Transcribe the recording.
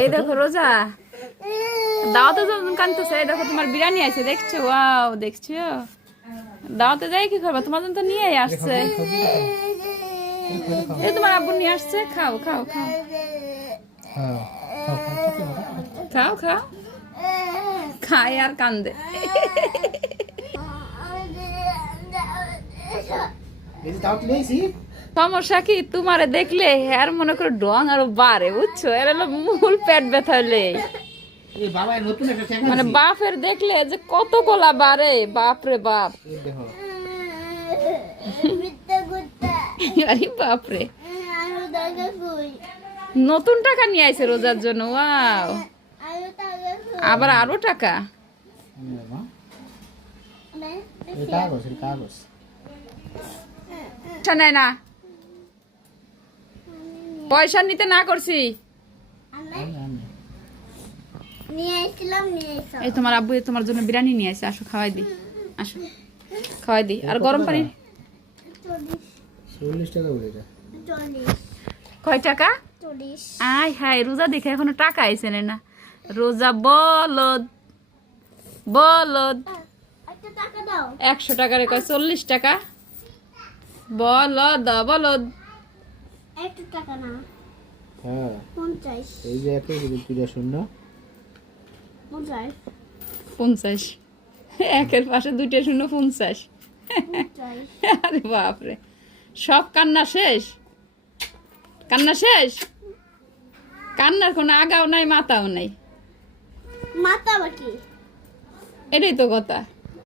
এই দেখো রোজা দাওয়াতে যখন কানতেছে, এই দেখো তোমার বিরিয়ানি আছে, দেখছো? ওয়াও, দেখছো? দাওয়াতে যাই কি করবা, তোমার জন্য তো নিয়েই আসছে। এই তোমার আব্বু নিয়ে আসছে, খাও খাও খাও খাও খাও, খায় আর কান্দে। সমস্যা কি, তোমারে দেখলে আর মনে করো ডং আরো বাড়ে, বুঝছো? এর হলো মূল পেট ব্যথা হলে, মানে বাপের দেখলে যে কত গোলা বাড়ে, বাপরে বাপ। আরে বাপরে, নতুন টাকা নিয়ে আইছে রোজার জন্য। ওয়াও, আবার আরো টাকা। নেয় না, পয়সা নিতে না করছি। এই তোমার আব্বু তোমার জন্য বিরিয়ানি নিয়ে আসছে, আসো খাওয়াই দি, আসো খাওয়াই দি। আর গরম পানি 40 টাকা বলে এটা। কয় টাকা? 40। আয় হায়, রোজা দেখে এখনো টাকা আইছে না। রোজা বলদ বলদ, 100 টাকারে কয় 40 টাকা। বলদ বলদ, 1 টাকা না, হ্যাঁ 50। এই যে একটা দুইটা শূন্য, 50। একের পাশে দুইটা শূন্য, 50। আরে বাপরে, সব কান্না শেষ, কান্না শেষ। কান্নার কোনো আগাও নাই, মাথাও নাই, মাথা বাকি, এটাই তো কথা।